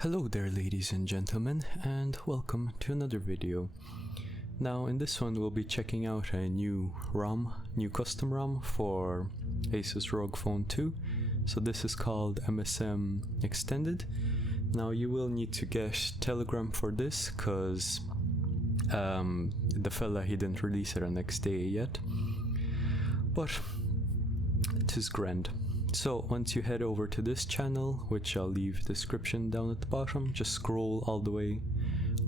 Hello there ladies and gentlemen, and welcome to another video. Now in this one we'll be checking out a new custom ROM for Asus ROG Phone 2. So this is called MSM Xtended. Now you will need to get Telegram for this because the fella, he didn't release it on next day yet, but it is grand. So once you head over to this channel, which I'll leave description down at the bottom, just scroll all the way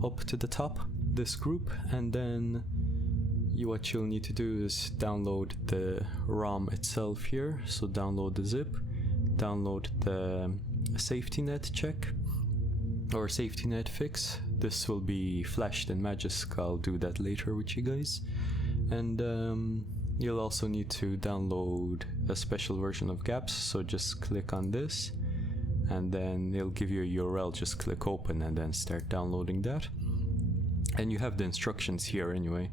up to the top, this group, and then what you'll need to do is download the ROM itself here. So download the zip, download the safetynet check or safetynet fix. This will be flashed in Magisk. I'll do that later with you guys. And you'll also need to download a special version of GApps, so just click on this and then it'll give you a URL, just click open and then start downloading that. And you have the instructions here anyway,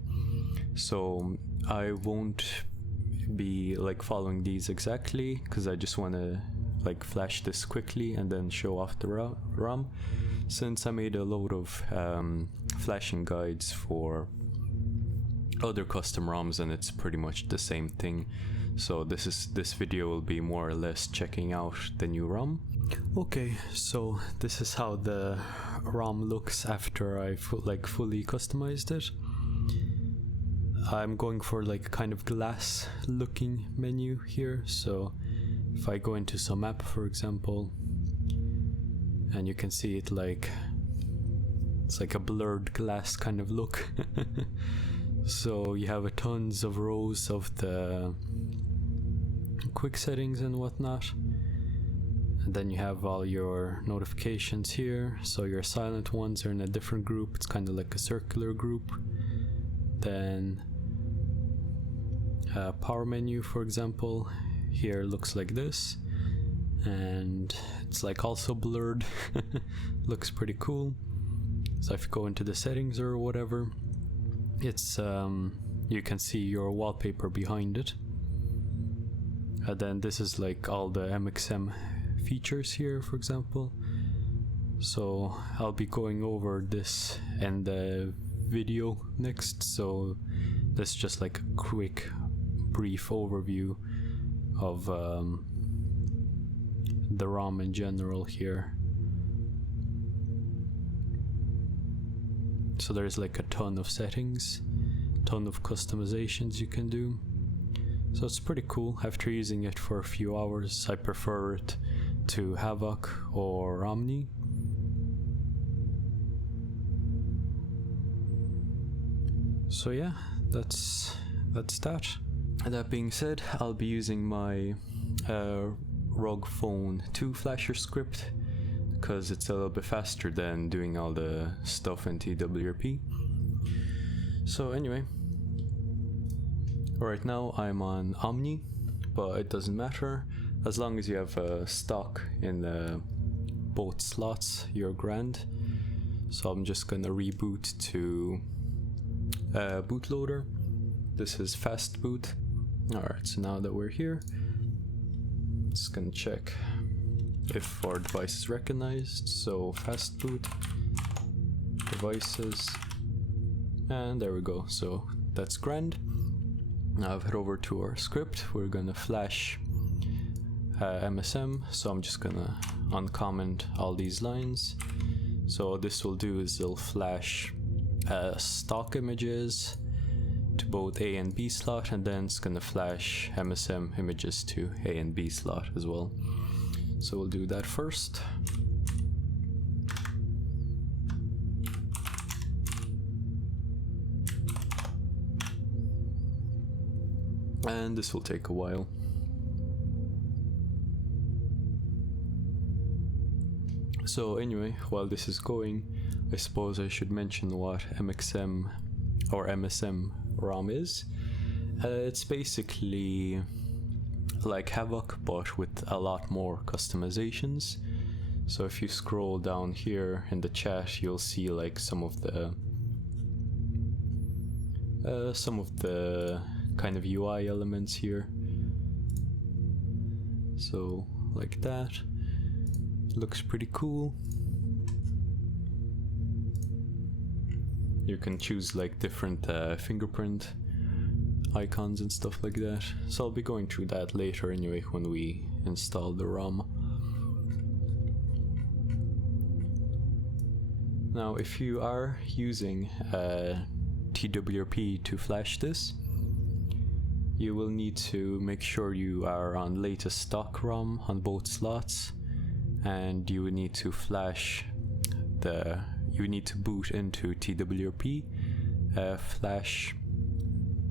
so I won't be like following these exactly because I just want to like flash this quickly and then show off the ROM, since I made a load of flashing guides for other custom ROMs and it's pretty much the same thing. So this video will be more or less checking out the new ROM. Okay, so this is how the ROM looks after I fully customized it. I'm going for like kind of glass looking menu here, so if I go into some app for example, and you can see it like it's like a blurred glass kind of look. So you have tons of rows of the quick settings and whatnot, and then you have all your notifications here. So your silent ones are in a different group, it's kind of like a circular group. Then power menu for example here looks like this, and it's like also blurred. Looks pretty cool. So if you go into the settings or whatever, it's you can see your wallpaper behind it. And then this is like all the MXM features here for example. So I'll be going over this in the video next, so that's just like a quick brief overview of the ROM in general here. So there's like a ton of settings, ton of customizations you can do. So it's pretty cool. After using it for a few hours, I prefer it to Havoc or Omni. So yeah, that's that. And that being said, I'll be using my ROG Phone 2 flasher script because it's a little bit faster than doing all the stuff in twrp. So anyway, right now I'm on Omni, but it doesn't matter as long as you have stock in both slots, you're grand. So I'm just gonna reboot to bootloader. This is fast boot. Alright, so now that we're here, just gonna check if our device is recognized. So fast boot, devices, and there we go. So that's grand. Now I've head over to our script. We're gonna flash MSM, so I'm just gonna uncomment all these lines. So what this will do is it'll flash stock images to both A and B slot, and then it's gonna flash MSM images to A and B slot as well. So we'll do that first. And this will take a while. So anyway, while this is going, I suppose I should mention what MXM or MSM ROM is. It's basically like Havoc but with a lot more customizations. So if you scroll down here in the chat, you'll see like some of the kind of UI elements here. So like that, looks pretty cool. you can choose like different fingerprint icons and stuff like that. So I'll be going through that later anyway when we install the ROM. Now if you are using TWRP to flash this, you will need to make sure you are on latest stock ROM on both slots, and you will need to boot into TWRP, flash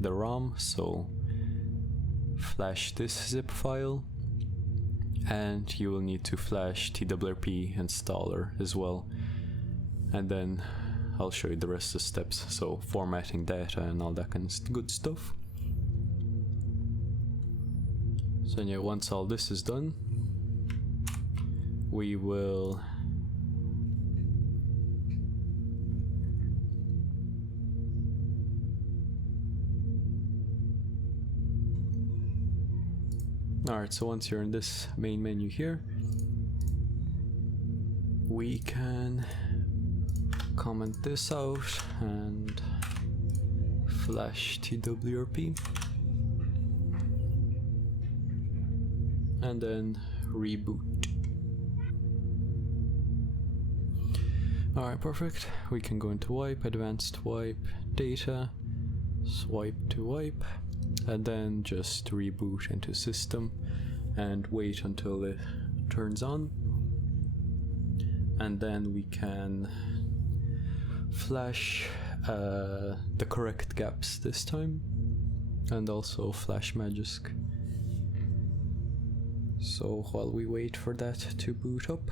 the ROM, so flash this zip file, and you will need to flash TWRP installer as well, and then I'll show you the rest of the steps, so formatting data and all that kind of good stuff. So yeah, once all this is done, we will alright, so once you're in this main menu here, we can comment this out and flash TWRP, and then reboot. Alright, perfect. We can go into wipe, advanced wipe, data, swipe to wipe, and then just reboot into system and wait until it turns on, and then we can flash the correct gaps this time, and also flash Magisk. So while we wait for that to boot up,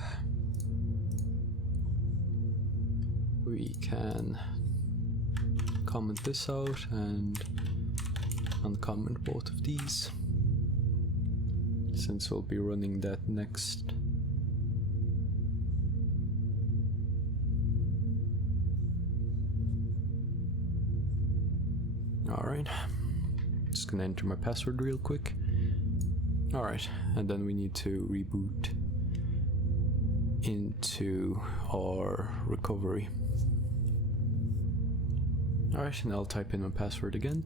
we can comment this out and uncomment both of these, since we'll be running that next. Alright, just gonna enter my password real quick. Alright, and then we need to reboot into our recovery. Alright, and I'll type in my password again.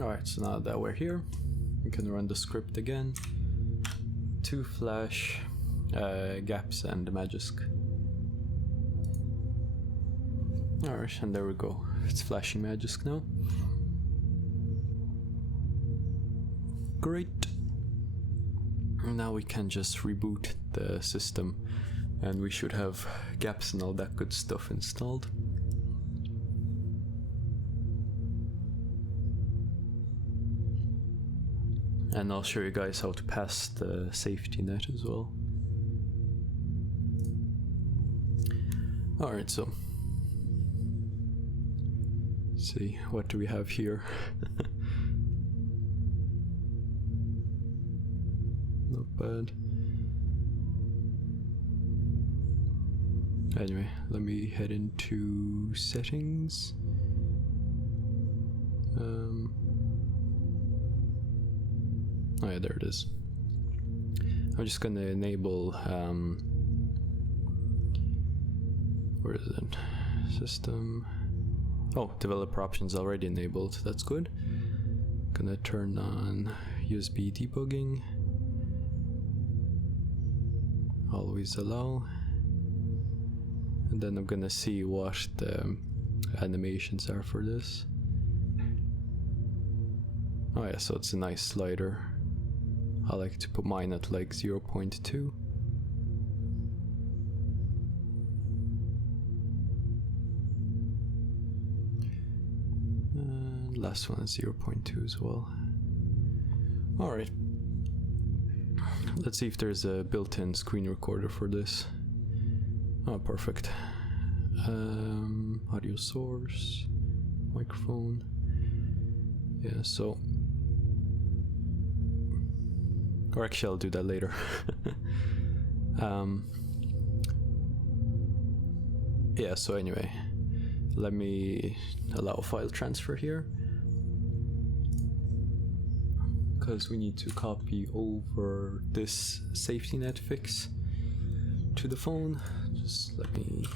Alright, so now that we're here, we can run the script again to flash gaps and Magisk. Alright, and there we go. It's flashing Magisk now. Great. Now we can just reboot the system, and we should have gaps and all that good stuff installed. And I'll show you guys how to pass the safety net as well. Alright, so see, what do we have here? Not bad. Anyway, let me head into settings. Oh yeah, there it is. I'm just gonna enable where is it? System. Oh, developer options already enabled. That's good. Gonna turn on USB debugging. Always allow. And then I'm gonna see what the animations are for this. Oh yeah, so it's a nice slider. I like to put mine at like 0.2. And last one is 0.2 as well. Alright. Let's see if there's a built-in screen recorder for this. Oh, perfect. Audio source, microphone. Yeah, so. Or actually, I'll do that later. Yeah, so anyway, let me allow file transfer here, because we need to copy over this safety net fix to the phone. Just let me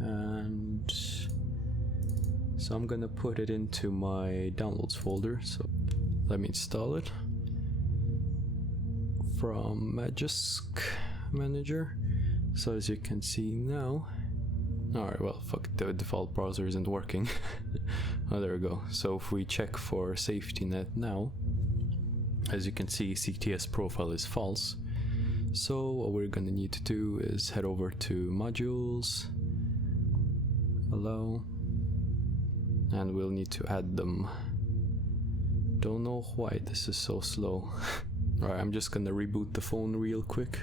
and so I'm gonna put it into my downloads folder. So let me install it from Magisk Manager. So as you can see now, alright, well, fuck, the default browser isn't working. Oh, there we go. So if we check for safetynet now, as you can see, CTS profile is false. So what we're gonna need to do is head over to modules, allow, and we'll need to add them. Don't know why this is so slow. Alright, I'm just gonna reboot the phone real quick.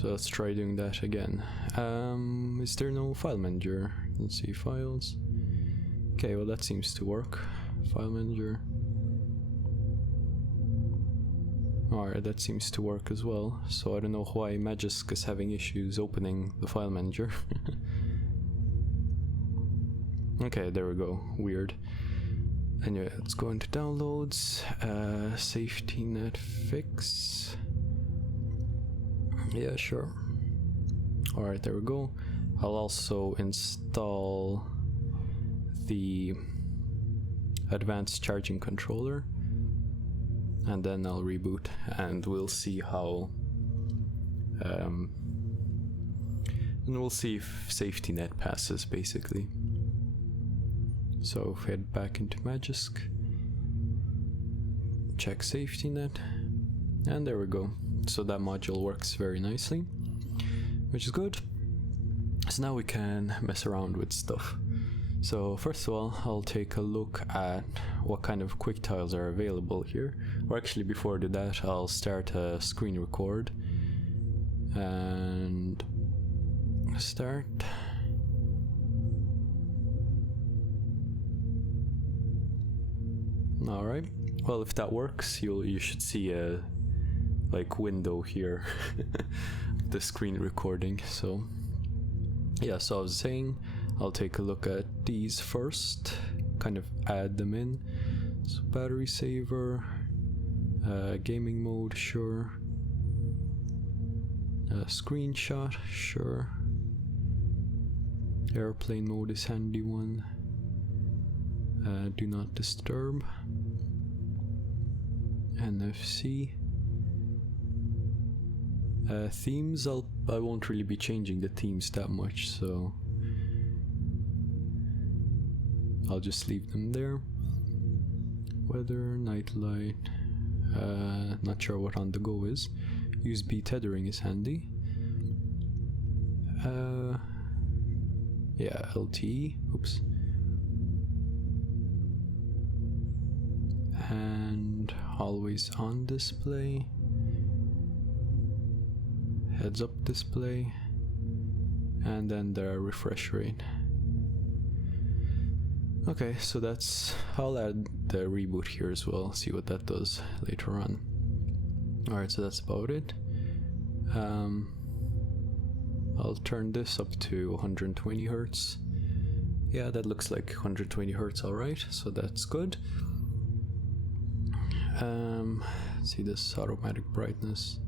So let's try doing that again. Is there no file manager? Let's see, files. Okay, well that seems to work. File manager. Alright, that seems to work as well. So I don't know why Magisk is having issues opening the file manager. Okay, there we go. Weird. Anyway, let's go into downloads. Safetynet fix. Yeah, sure. Alright, there we go. I'll also install the advanced charging controller, and then I'll reboot and we'll see how and we'll see if safetynet passes, basically. So head back into Magisk, check safetynet, and there we go. So that module works very nicely, which is good. So now we can mess around with stuff. So first of all, I'll take a look at what kind of Quicktiles are available here. Or actually, before I do that, I'll start a screen record and start. Alright, well, if that works, you should see a like window here, the screen recording. So yeah, so I was saying I'll take a look at these first, kind of add them in. So battery saver, gaming mode, sure, screenshot, sure, airplane mode is handy one, do not disturb, NFC. Themes, I won't really be changing the themes that much, so I'll just leave them there. Weather, night light, not sure what on the go is. USB tethering is handy. Yeah, LTE, oops. And always on display. Heads up display, and then the refresh rate. Okay, so that's, I'll add the reboot here as well, see what that does later on. Alright, so that's about it. I'll turn this up to 120 Hz. Yeah, that looks like 120 Hz, alright, so that's good. See this automatic brightness.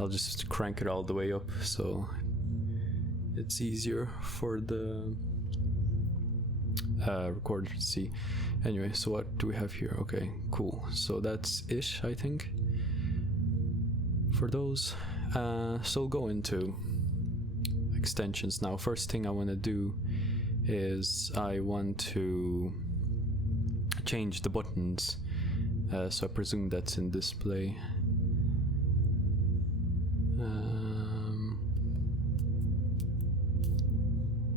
I'll just crank it all the way up so it's easier for the recorder to see. Anyway, so what do we have here? Okay, cool. So that's it, I think, for those. So go into extensions now. First thing I want to do is I want to change the buttons. So I presume that's in display.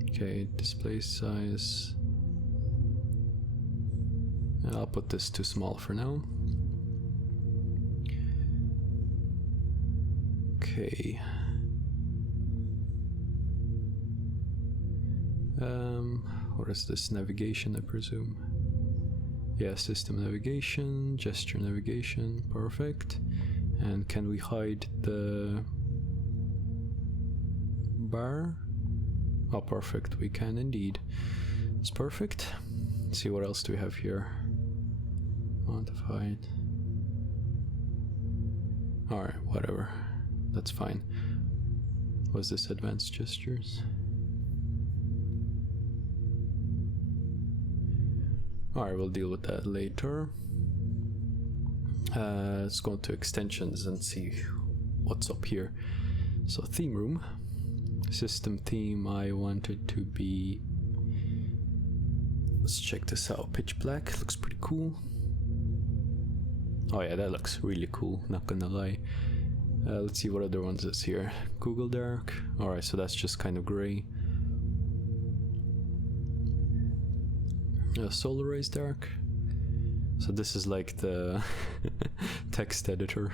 Okay, display size. I'll put this too small for now. Okay. What is this? Navigation, I presume. Yeah, system navigation, gesture navigation, perfect. And can we hide the bar? Oh, perfect, we can indeed. It's perfect. Let's see, what else do we have here? Modified. Alright, whatever. That's fine. Was this advanced gestures? Alright, we'll deal with that later. Let's go into extensions and see what's up here. So theme room, system theme, I want it to be, let's check this out, pitch black, looks pretty cool. Oh yeah, that looks really cool, not gonna lie. Let's see what other ones is here. Google Dark, alright, so that's just kind of gray. Solar Rays Dark, so this is like the text editor.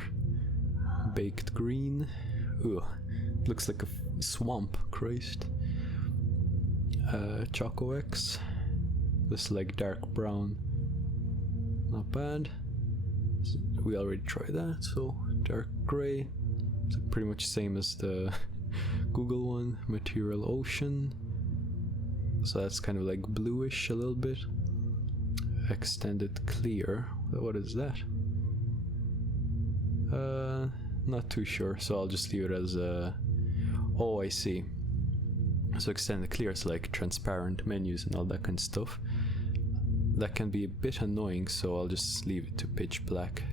Baked green, ooh, looks like a swamp, Christ. Choco X, this is like dark brown, not bad. We already tried that, so dark gray, it's pretty much same as the Google one. Material Ocean, so that's kind of like bluish a little bit. Extended Clear, what is that? Not too sure, so I'll just leave it as a, oh I see. So Extended Clear is like transparent menus and all that kind of stuff. That can be a bit annoying, so I'll just leave it to pitch black.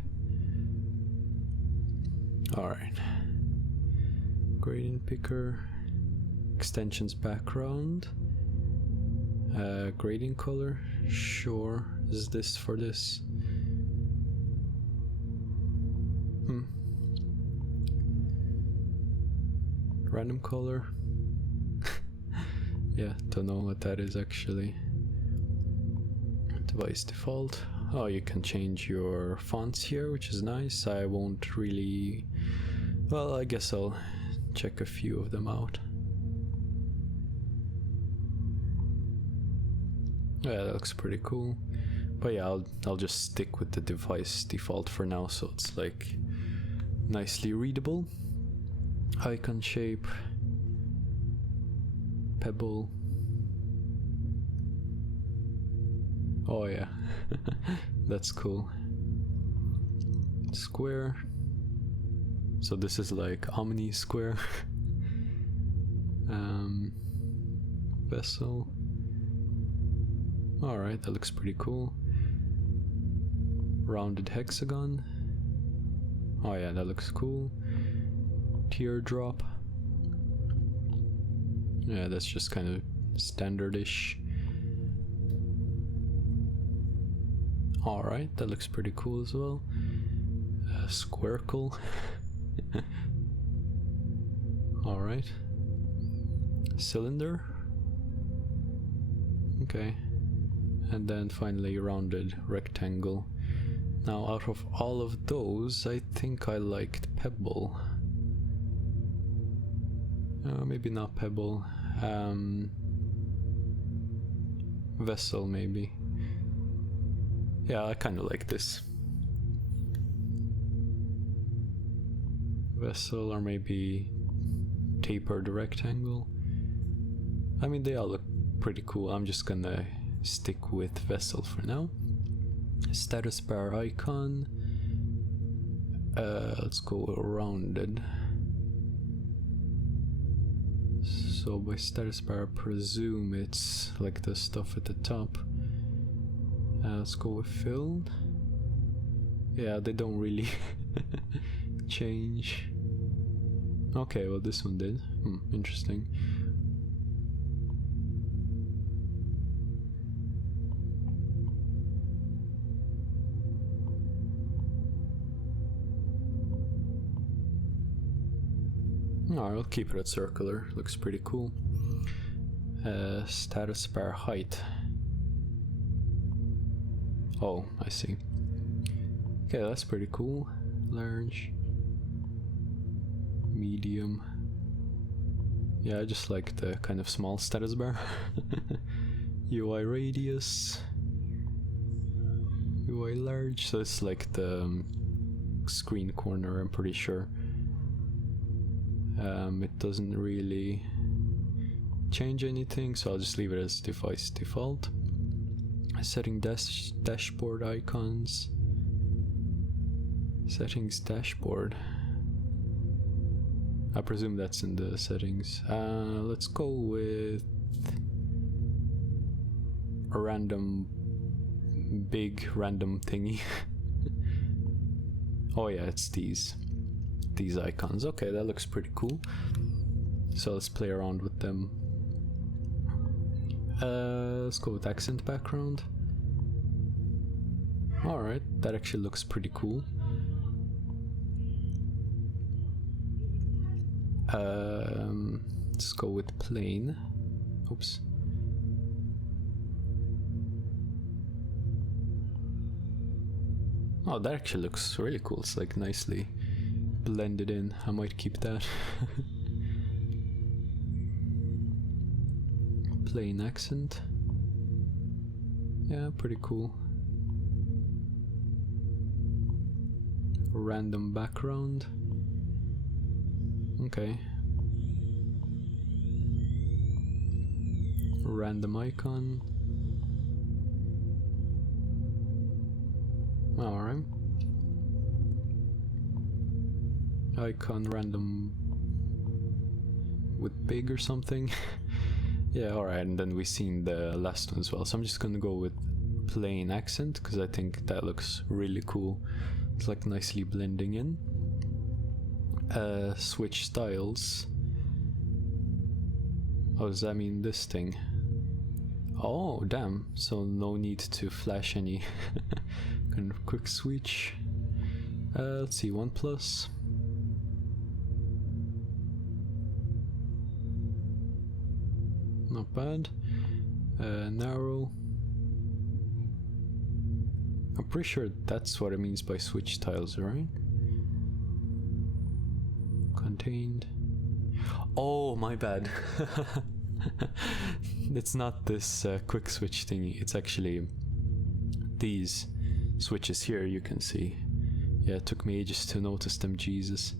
Alright. Gradient picker. Extensions background. Gradient color. Sure. Is this for this? Random color. Yeah, don't know what that is actually. Device default. Oh, you can change your fonts here, which is nice. I won't really, well, I guess I'll check a few of them out. Yeah, that looks pretty cool. But yeah, I'll just stick with the device default for now, so it's like nicely readable. Icon shape, pebble. Oh yeah, that's cool. Square. So this is like Omni square. Vessel. Alright, that looks pretty cool. Rounded hexagon. Oh yeah, that looks cool. Teardrop. Yeah, that's just kind of standardish. Alright, that looks pretty cool as well. Squircle. Alright. Cylinder. Okay. And then finally rounded rectangle. Now out of all of those, I think I liked pebble. Maybe not pebble. Vessel maybe. Yeah, I kind of like this. Vessel, or maybe tapered rectangle. I mean, they all look pretty cool. I'm just gonna stick with vessel for now. Status bar icon. Let's go rounded. So by status bar, I presume it's like the stuff at the top. Let's go with filled. Yeah, they don't really change. Okay, well this one did. Interesting. Alright, I'll keep it at circular. Looks pretty cool. Status bar height. Oh, I see. Okay, that's pretty cool. Large. Medium. Yeah, I just like the kind of small status bar. UI radius. UI large. So it's like the screen corner, I'm pretty sure. It doesn't really change anything, so I'll just leave it as device default. Setting dashboard icons. Settings dashboard. I presume that's in the settings. Let's go with a random big random thingy. Oh yeah, it's these icons. Okay, that looks pretty cool. So let's play around with them. Let's go with accent background. Alright, that actually looks pretty cool. Let's go with plain. Oops. Oh, that actually looks really cool. It's like nicely blended in. I might keep that. Plain accent. Yeah, pretty cool. Random background. Okay. Random icon. Alright. Icon random with big or something. Yeah, alright, and then we've seen the last one as well. So I'm just gonna go with plain accent because I think that looks really cool. It's like nicely blending in. Switch styles. Oh, does that mean this thing? Oh, damn. So no need to flash any kind of quick switch. Let's see, 1+. Not bad. Narrow. I'm pretty sure that's what it means by switch tiles, right? Contained. Oh, my bad. It's not this quick switch thingy, it's actually these switches here, you can see. Yeah, it took me ages to notice them, Jesus.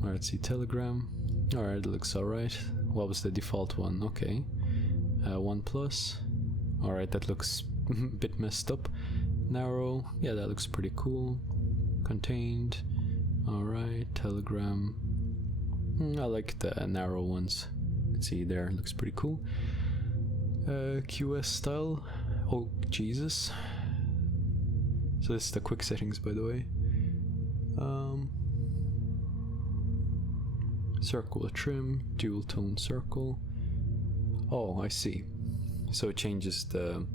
Alright, let's see, telegram. Alright, it looks alright. What was the default one? Okay. 1+. Alright, that looks a bit messed up. Narrow. Yeah, that looks pretty cool. Contained. Alright, telegram. I like the narrow ones. See there, looks pretty cool. QS style. Oh, Jesus. So this is the quick settings, by the way. Circle trim, dual tone circle. Oh, I see. So it changes the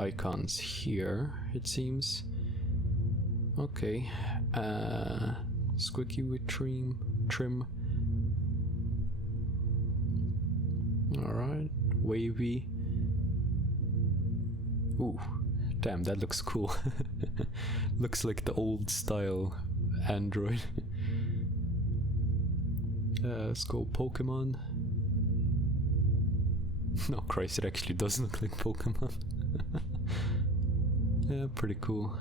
icons here, it seems. Okay. Squeaky with trim. Alright. Wavy. Ooh. Damn, that looks cool. Looks like the old style Android. Let's go Pokemon. No, Christ, it actually does look like Pokemon. Yeah, pretty cool.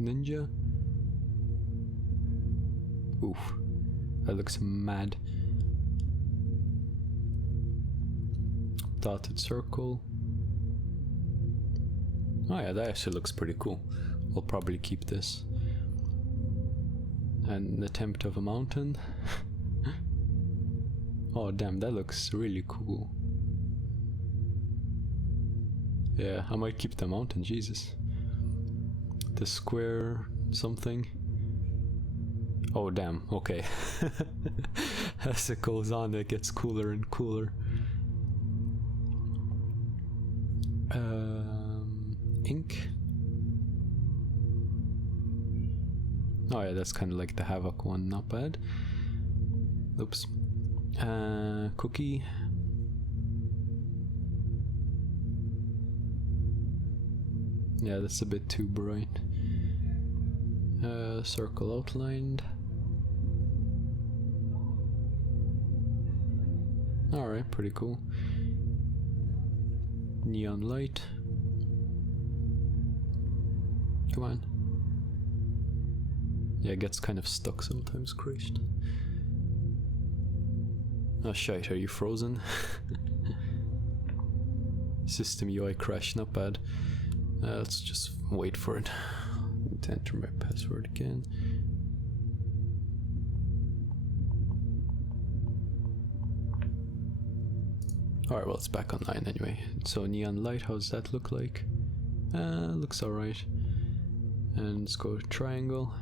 Ninja. Oof, that looks mad. Dotted circle. Oh yeah, that actually looks pretty cool. I'll probably keep this. And an attempt of a mountain. Oh damn, that looks really cool. Yeah, I might keep the mountain, Jesus. The square something. Oh damn, okay. As it goes on, it gets cooler and cooler. Ink. Oh yeah, that's kind of like the Havoc one, not bad. Oops. Cookie. Yeah, that's a bit too bright. Circle outlined. Alright, pretty cool. Neon light. Come on. Yeah, it gets kind of stuck sometimes, Christ. Oh shite, are you frozen? System UI crash, not bad. Let's just wait for it. Need to enter my password again. Alright, well, it's back on 9 anyway. So neon light, how does that look like? Looks alright. And let's go triangle.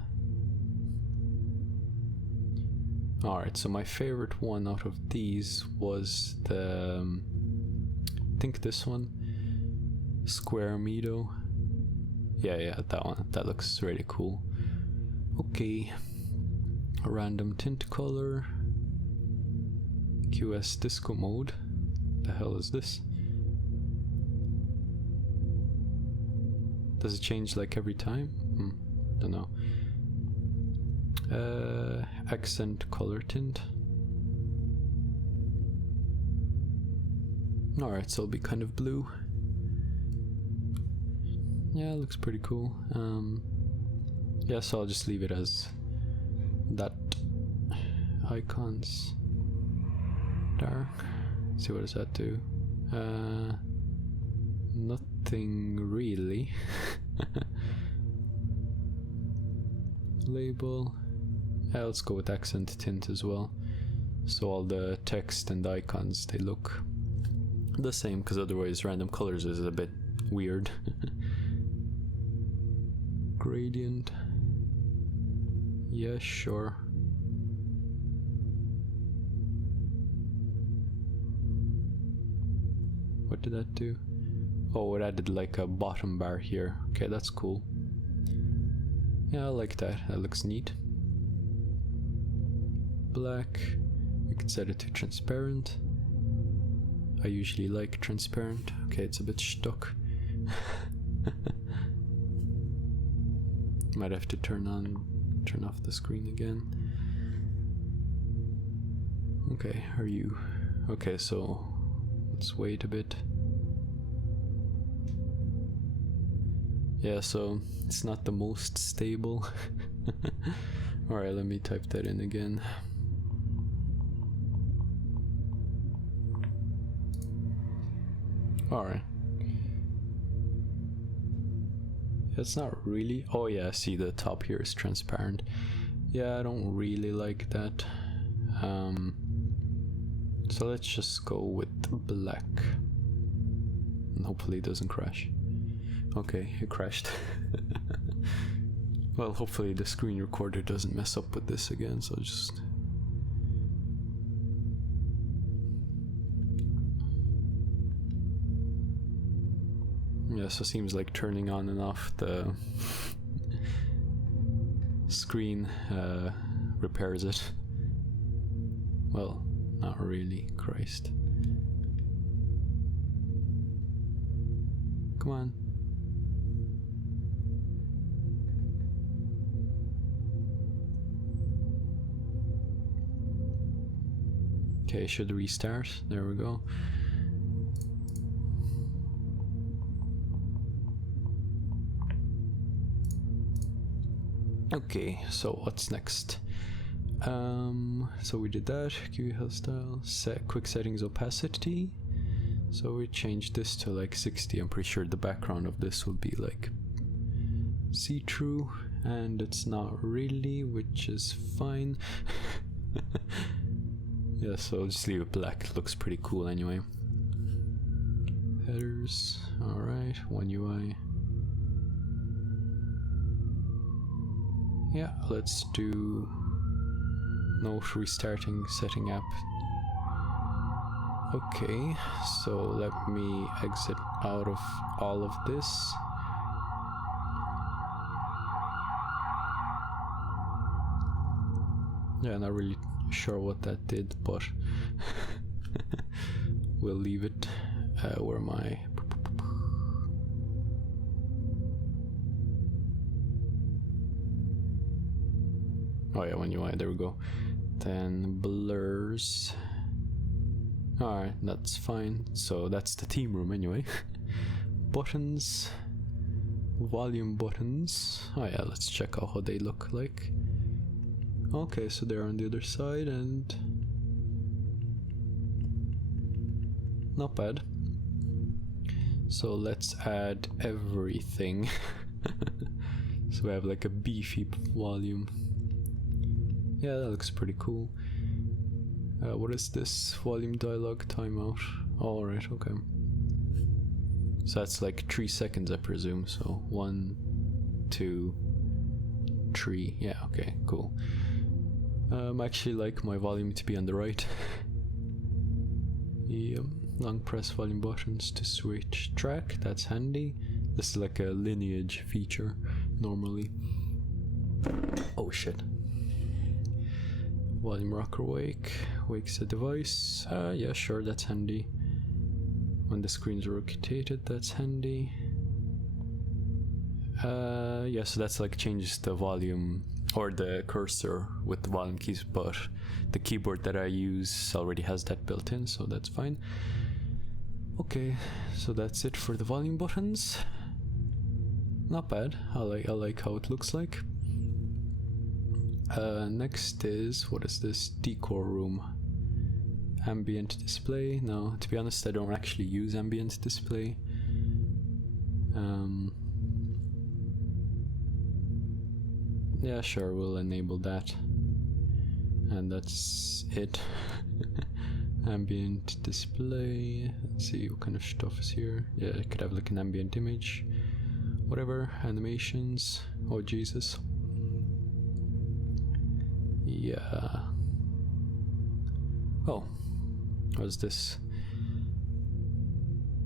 Alright, so my favorite one out of these was the I think this one, Square Meadow. Yeah, that one. That looks really cool. Okay, a random tint color, QS disco mode. The hell is this? Does it change like every time? Don't know. Accent color tint. Alright, so it'll be kind of blue. Yeah, it looks pretty cool. Yeah, so I'll just leave it as that. Icons dark. See, what does that do? Nothing really. Label. Yeah, let's go with accent tint as well. So all the text and icons, they look the same, because otherwise random colors is a bit weird. Gradient. Yeah, sure. What did that do? Oh, it added like a bottom bar here. Okay, that's cool. Yeah, I like that. That looks neat. Black. We can set it to transparent. I usually like transparent. Okay, it's a bit stuck. Might have to turn off the screen again. Okay, are you... Okay, so let's wait a bit. Yeah, so it's not the most stable. Alright, let me type that in again. Alright. It's not really... Oh yeah, see, the top here is transparent. Yeah, I don't really like that. So let's just go with black. And hopefully it doesn't crash. Okay, it crashed. Well, hopefully the screen recorder doesn't mess up with this again, so just... Yeah, so it seems like turning on and off the screen repairs it. Well, not really, Christ. Come on. Okay, should restart. There we go. Okay, so what's next? So we did that. QE health style. Set quick settings opacity. So we changed this to like 60. I'm pretty sure the background of this will be like see-through, and it's not really, which is fine. Yeah, so I'll just leave it black. It looks pretty cool anyway. Headers. Alright, one UI. Yeah, let's do note restarting setting app. Okay, so let me exit out of all of this. Yeah, not really sure what that did, but we'll leave it. Where am I? Oh yeah, one UI, there we go. Then blurs. Alright, that's fine. So that's the theme room anyway. Buttons. Volume buttons. Oh yeah, let's check out how they look like. Okay, so they're on the other side and... not bad. So let's add everything. So we have like a beefy volume. Yeah, that looks pretty cool. What is this? Volume dialog timeout. Alright, okay. So that's like 3 seconds, I presume. So 1, 2, 3. Yeah, okay, cool. I actually like my volume to be on the right. Yep. Long press volume buttons to switch track. That's handy. This is like a lineage feature normally. Oh shit. Volume rocker wakes the device. Yeah, sure, that's handy. When the screen's rotated, that's handy. Yeah, so that's like changes the volume or the cursor with the volume keys, but the keyboard that I use already has that built in, so that's fine. Okay, so that's it for the volume buttons. Not bad. I like how it looks like. Next is, what is this? Decor room. Ambient display. No, to be honest, I don't actually use ambient display. Yeah, sure, we'll enable that. And that's it. Ambient display. Let's see what kind of stuff is here. Yeah, it could have like an ambient image. Whatever. Animations. Oh, Jesus. Yeah. Oh. What's this?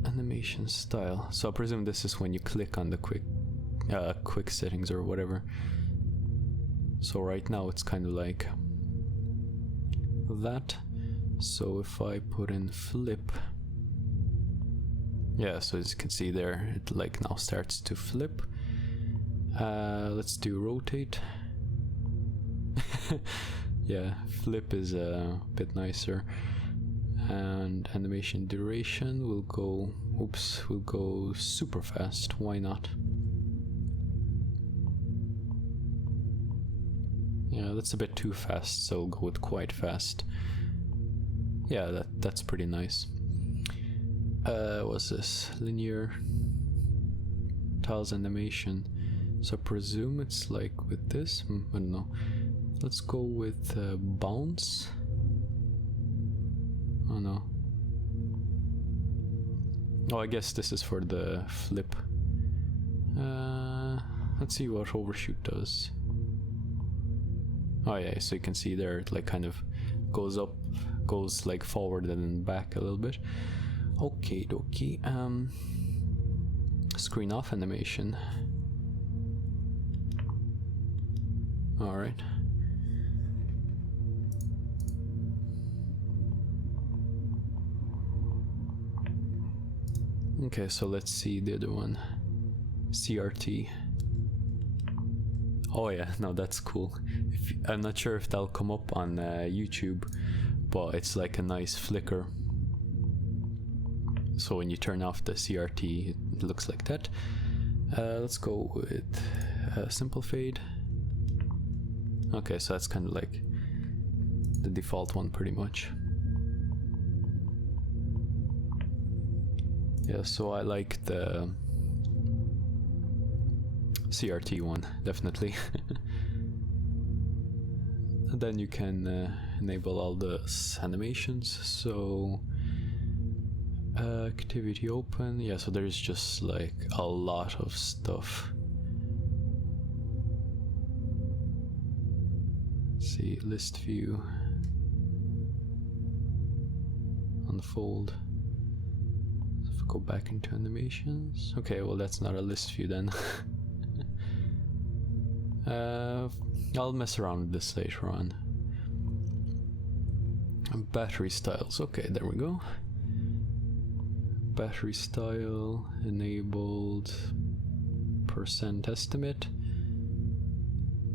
Animation style. So I presume this is when you click on the quick settings or whatever. So right now it's kind of like that. So if I put in flip, yeah, so as you can see there, it like now starts to flip. Let's do rotate. Yeah, flip is a bit nicer. And animation duration will go, oops, will go super fast. Why not? Yeah, that's a bit too fast, so I'll go with quite fast. Yeah, that's pretty nice. What's this? Linear tiles animation. So I presume it's like with this. I don't know. Let's go with bounce. Oh no. Oh, I guess this is for the flip. Let's see what overshoot does. Oh yeah, so you can see there it like kind of goes up, goes like forward and then back a little bit. Okay, dokie. Screen off animation. Alright. Okay, so let's see the other one. CRT. Oh yeah, no, that's cool. I'm not sure if that'll come up on YouTube, but it's like a nice flicker. So when you turn off the CRT, it looks like that. Let's go with simple fade. Okay, so that's kind of like the default one pretty much. Yeah, so I like the CRT one, definitely. And then you can enable all the animations. So activity open. Yeah, so there's just like a lot of stuff. Let's see, list view, unfold. So if I go back into animations, okay, well that's not a list view then. I'll mess around with this later on. Battery styles, okay, there we go. Battery style enabled, percent estimate.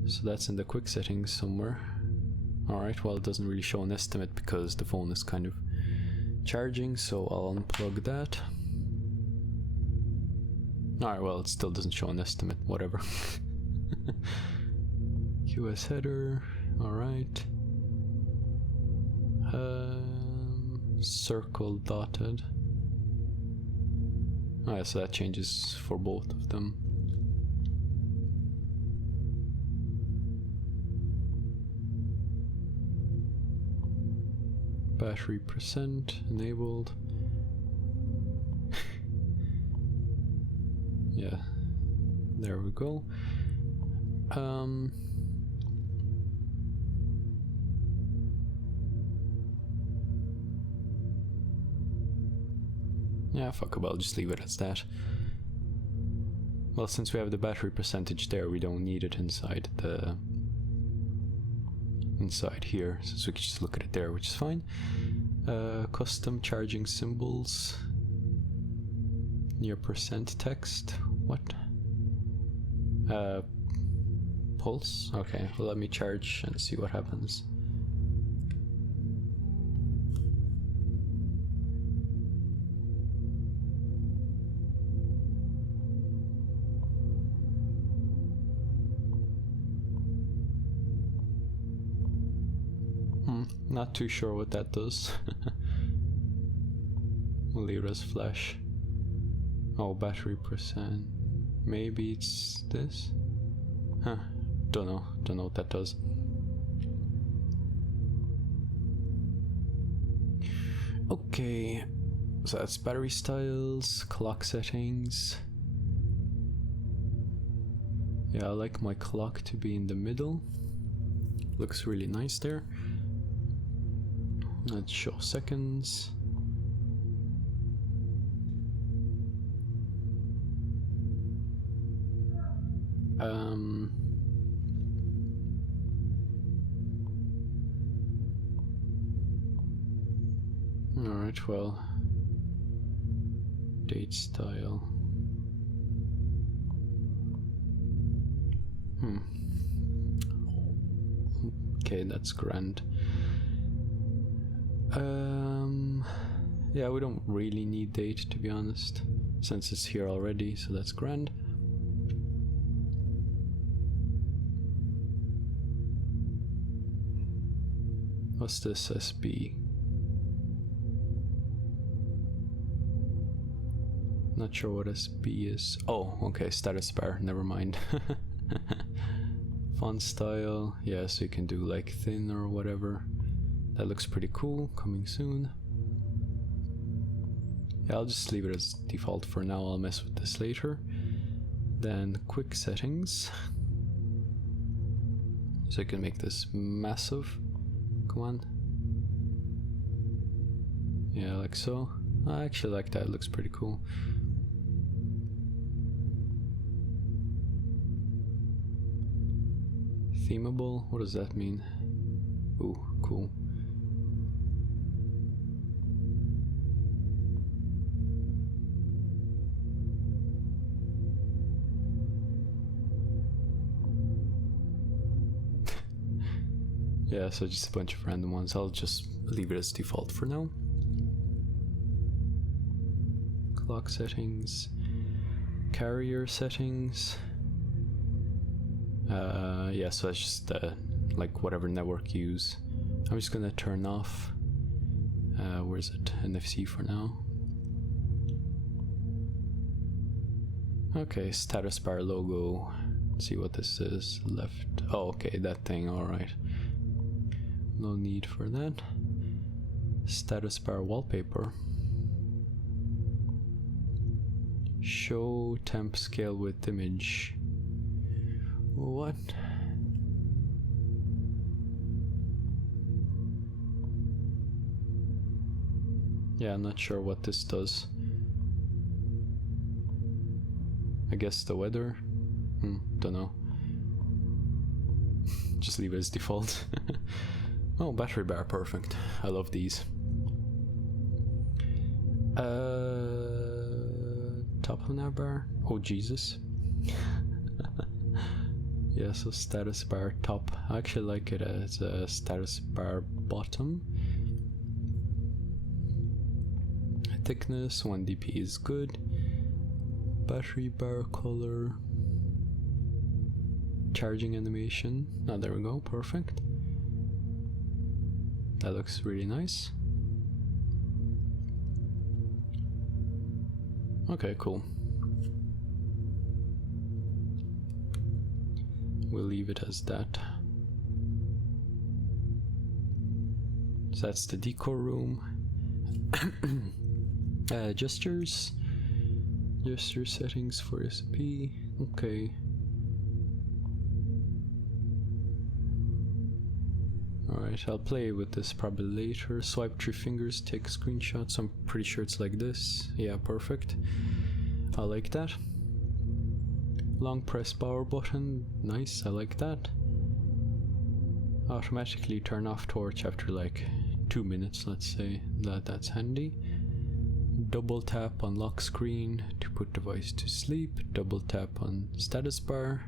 So that's in the quick settings somewhere. Alright, well it doesn't really show an estimate because the phone is kind of charging, so I'll unplug that. Alright, well it still doesn't show an estimate, whatever. QS header, alright. Circle dotted. Oh yeah, so that changes for both of them. Battery percent enabled. There we go. Yeah, fuck it, I'll just leave it as that. Well, since we have the battery percentage there, we don't need it inside here, since we can just look at it there, which is fine. Custom charging symbols. Near percent text. What? Pulse? Okay, well, let me charge and see what happens. Not too sure what that does. We'll leave it as flash. Oh, battery percent. Maybe it's this? Huh. Don't know what that does. Okay. So that's battery styles, clock settings. Yeah, I like my clock to be in the middle. Looks really nice there. Let's show seconds. Alright, well, date style. Okay, that's grand. Yeah, we don't really need date, to be honest, since it's here already, so that's grand. What's this SB? Not sure what SB is. Oh, okay, status bar, never mind. Font style, yeah, so you can do like thin or whatever. That looks pretty cool, coming soon. Yeah, I'll just leave it as default for now, I'll mess with this later. Then quick settings. So I can make this massive. Come on. Yeah, like so. I actually like that, it looks pretty cool. Themable, what does that mean? Ooh, cool. Yeah, so just a bunch of random ones. I'll just leave it as default for now. Clock settings, carrier settings. Yeah, so that's just like whatever network you use. I'm just gonna turn off. Where's it? NFC for now. Okay, status bar logo. Let's see what this is. Left. Oh, okay, that thing. All right. No need for that. Status bar wallpaper. Show temp scale with image. What? Yeah, I'm not sure what this does. I guess the weather? Don't know. Just leave it as default. Oh, battery bar, perfect. I love these. Top of nav bar? Oh, Jesus. Yeah, so status bar top. I actually like it as a status bar bottom. Thickness, 1 dp is good. Battery bar color. Charging animation. Oh, there we go, perfect. That looks really nice. Okay, cool. We'll leave it as that. So that's the decor room. Gestures. Gesture settings for SP. Okay. Alright, I'll play with this probably later. Swipe 3 fingers, take screenshots. I'm pretty sure it's like this. Yeah, perfect. I like that. Long press power button. Nice, I like that. Automatically turn off torch after like 2 minutes, let's say. That's handy. Double tap on lock screen to put device to sleep. Double tap on status bar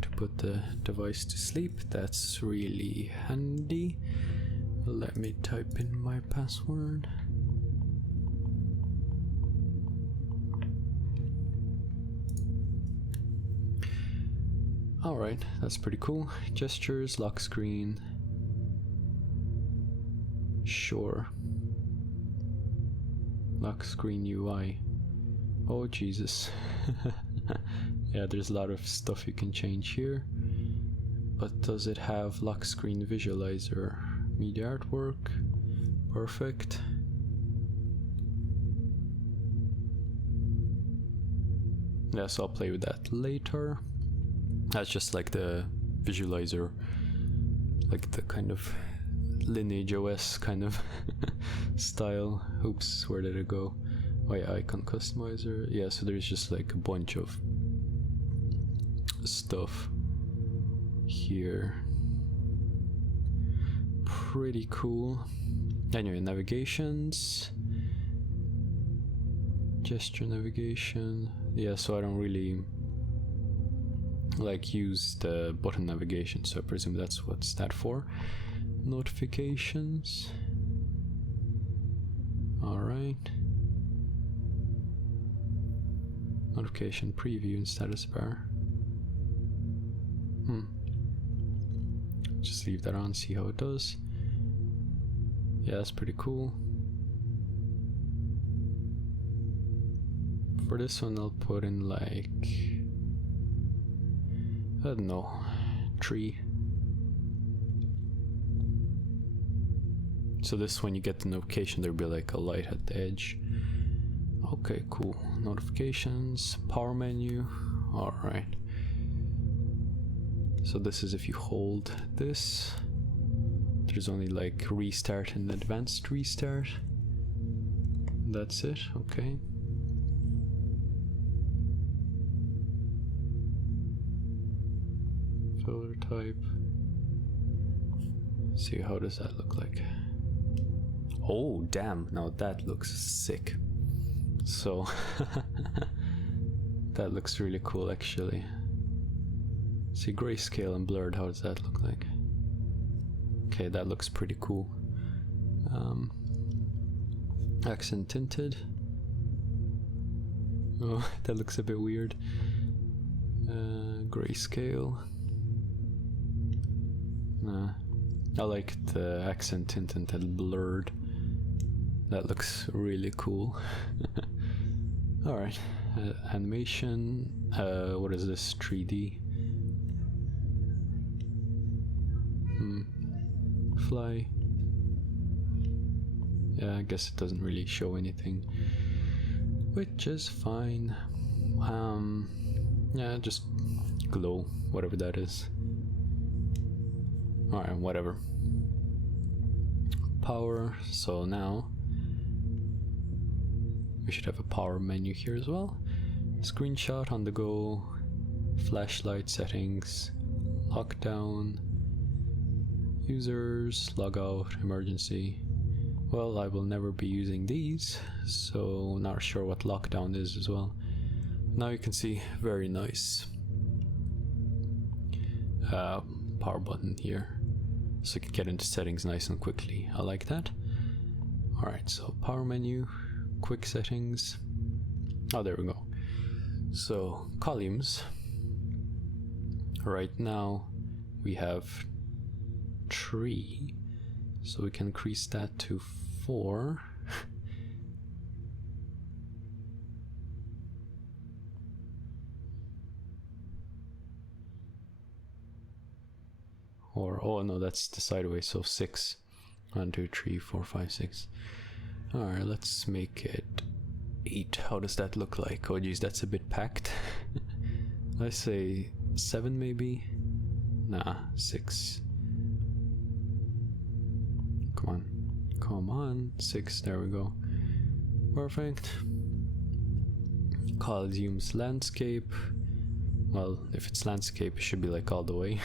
to put the device to sleep. That's really handy. Let me type in my password. Alright, that's pretty cool. Gestures, lock screen. Sure. Lock screen UI. Oh Jesus. Yeah, there's a lot of stuff you can change here. But does it have lock screen visualizer? Media artwork. Perfect. Yeah, so I'll play with that later. That's just like the visualizer, like the kind of Lineage OS kind of style. Oops, where did it go? Oh yeah, icon customizer. Yeah, so there's just like a bunch of stuff here. Pretty cool. Anyway, navigations. Gesture navigation. Yeah, so I don't really like use the button navigation, so I presume that's what's that for. Notifications. Alright. Notification preview and status bar. Just leave that on, see how it does. Yeah, that's pretty cool. For this one I'll put in like, I don't know, 3. So this, when you get the notification, there'll be like a light at the edge. Okay, cool. Notifications, power menu. Alright. So this is if you hold this. There's only like restart and advanced restart. That's it, okay. Filter type. See, how does that look like? Oh damn, now that looks sick. So that looks really cool actually. See, grayscale and blurred, how does that look like? Okay, that looks pretty cool. Accent tinted. Oh, that looks a bit weird. Grayscale. Nah, I like the accent tinted and blurred. That looks really cool. Alright, animation. What is this? 3D. Fly. Yeah, I guess it doesn't really show anything, which is fine. Yeah, just glow, whatever that is. Alright, whatever. Power, so now we should have a power menu here as well. Screenshot, on the go, flashlight settings, lockdown, users, logout, emergency. Well, I will never be using these, so not sure what lockdown is as well. Now you can see, very nice power button here, so you can get into settings nice and quickly. I like that. Alright, so power menu, quick settings. Oh, there we go. So columns. Right now we have 3, so we can increase that to 4. Or, oh no, that's the sideways, so 6. 1, 2, 3, 4, 5, 6. Alright, let's make it 8. How does that look like? Oh geez, that's a bit packed. I say 7 maybe? Nah, 6. Come on, 6, there we go. Perfect. Columns landscape. Well, if it's landscape, it should be like all the way.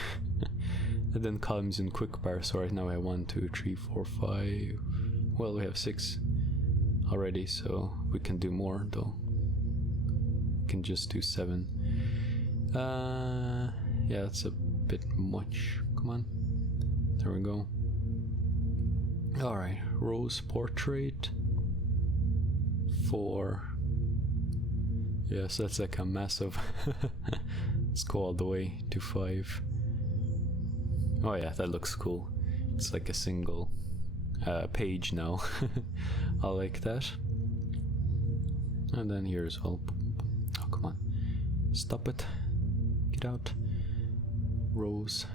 And then columns in quick bar. So right now I have 1, 2, 3, 4, 5. Well, we have 6 already, so we can do more though. We can just do 7. Yeah, that's a bit much. Come on. There we go. Alright, rose portrait 4. Yeah, so that's like a massive. Let's go all the way to 5. Oh yeah, that looks cool. It's like a single page now. I like that. And then here as well. Oh, come on. Stop it. Get out. Rows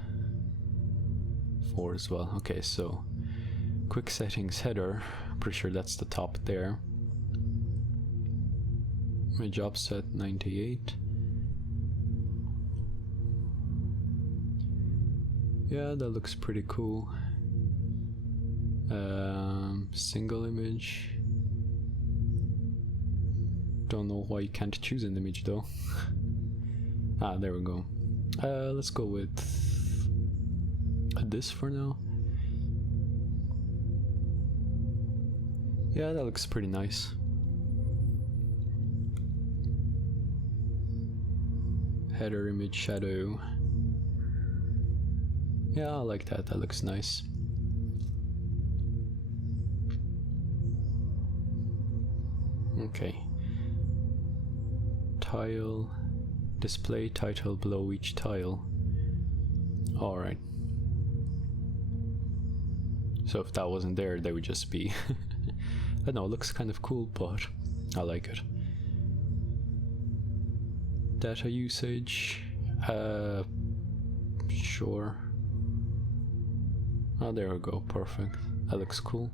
4 as well. Okay, so quick settings header. Pretty sure that's the top there. My job set 98. Yeah, that looks pretty cool. Single image. Don't know why you can't choose an image though. Ah, there we go. Let's go with this for now. Yeah, that looks pretty nice. Header image shadow. Yeah, I like that. That looks nice. Okay. Tile. Display title below each tile. Alright. So if that wasn't there, they would just be... I don't know, it looks kind of cool, but I like it. Data usage. Sure. Oh, there we go. Perfect. That looks cool.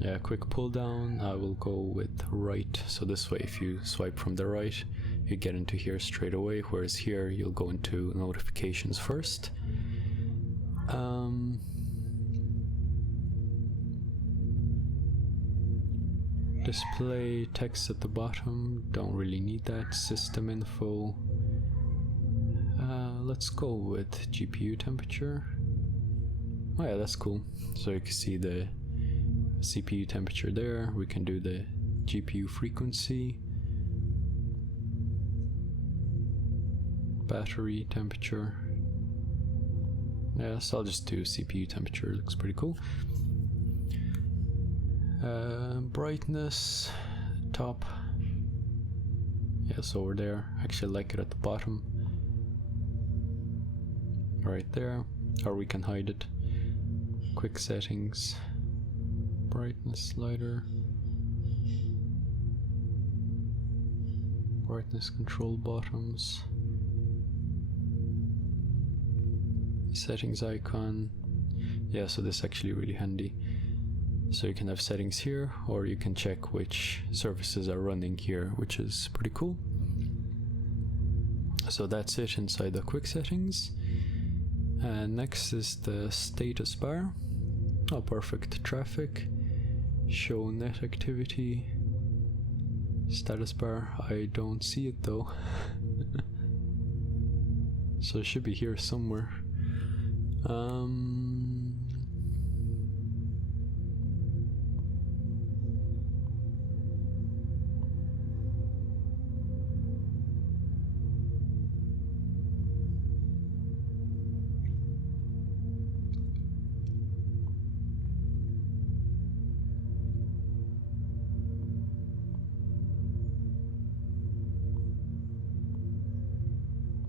Yeah, quick pull down. I will go with right. So this way, if you swipe from the right, you get into here straight away. Whereas here, you'll go into notifications first. Display text at the bottom. Don't really need that. System info. Let's go with GPU temperature. Oh yeah, that's cool. So you can see the CPU temperature there. We can do the GPU frequency, battery temperature. Yeah, so I'll just do CPU temperature. Looks pretty cool. Brightness, top. Yes, over there. Actually, I like it at the bottom. Right there. Or we can hide it. Quick settings. Brightness slider. Brightness control bottoms. Settings icon. Yeah, so this is actually really handy. So you can have settings here, or you can check which services are running here, which is pretty cool. So that's it inside the quick settings. And next is the status bar. Oh, perfect. Traffic. Show net activity. Status bar. I don't see it though. So it should be here somewhere.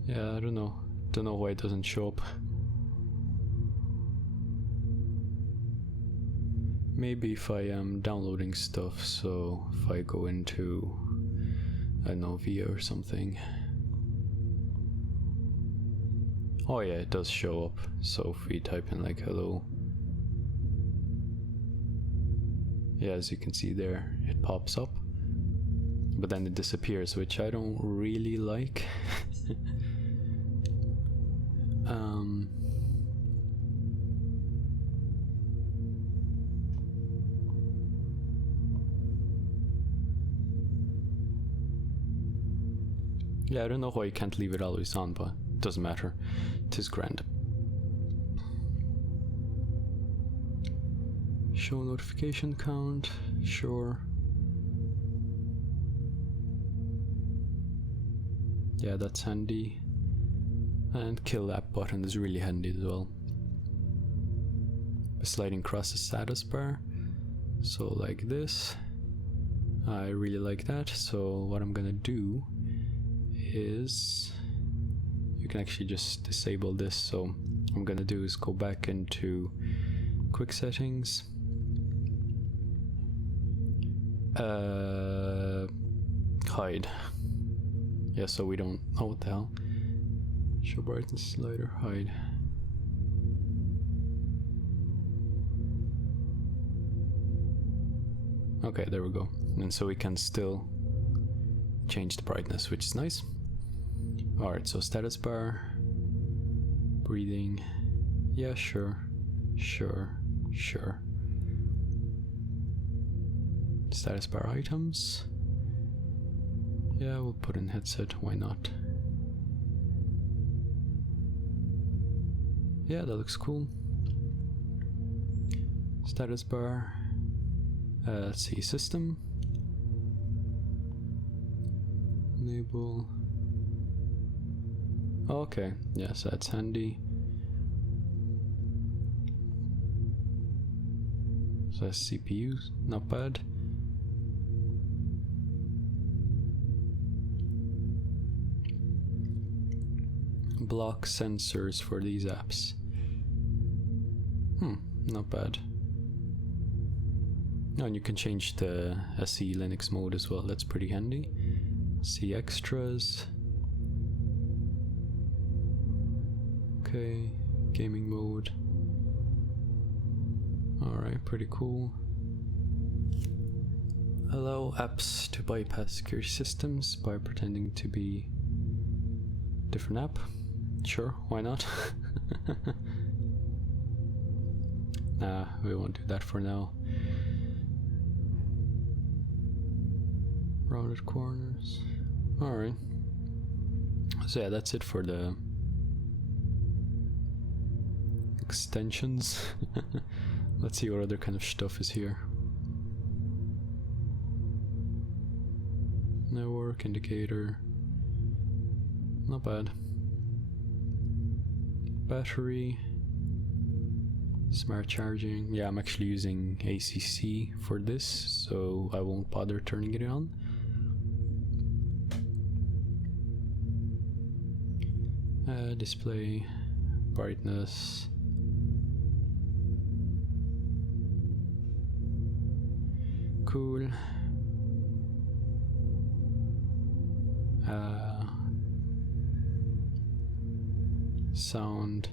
Yeah, I don't know. Don't know why it doesn't show up. Maybe if I am downloading stuff, so if I go into, I don't know, VIA or something. Oh yeah, it does show up. So if we type in like hello. Yeah, as you can see there, it pops up. but then it disappears, which I don't really like. Yeah, I don't know why you can't leave it always on, but it doesn't matter. 'Tis grand. Show notification count, sure. Yeah, that's handy. And kill app button is really handy as well. Sliding across the status bar. So like this. I really like that. So what I'm gonna do is, you can actually just disable this. So what I'm gonna do is go back into quick settings. Hide. Yeah, so we don't, oh what the hell. Show brightness slider, hide. Okay, there we go. And so we can still change the brightness, which is nice. Alright, so status bar, breathing, yeah, sure. Status bar items, yeah, we'll put in headset, why not? Yeah, that looks cool. Status bar, let's see, system, enable. Okay, yes, that's handy. So that's CPU, not bad. Block sensors for these apps. Not bad. Oh, and you can change the SE Linux mode as well, that's pretty handy. See extras. Okay, gaming mode. Alright, pretty cool. Allow apps to bypass security systems by pretending to be different app. Sure, why not? Nah, we won't do that for now. Rounded corners. Alright. So yeah, that's it for the extensions. Let's see what other kind of stuff is here. Network indicator. Not bad. Battery. Smart charging. Yeah, I'm actually using ACC for this, so I won't bother turning it on. Display, brightness. Cool. Sound.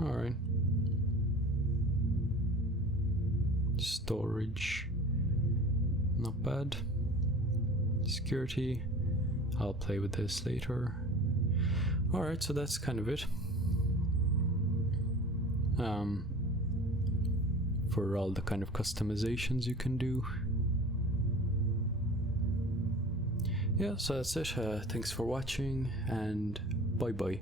Alright. Storage. Not bad. Security. I'll play with this later. Alright, so that's kind of it. For all the kind of customizations you can do. Yeah, so that's it. Thanks for watching, and bye bye.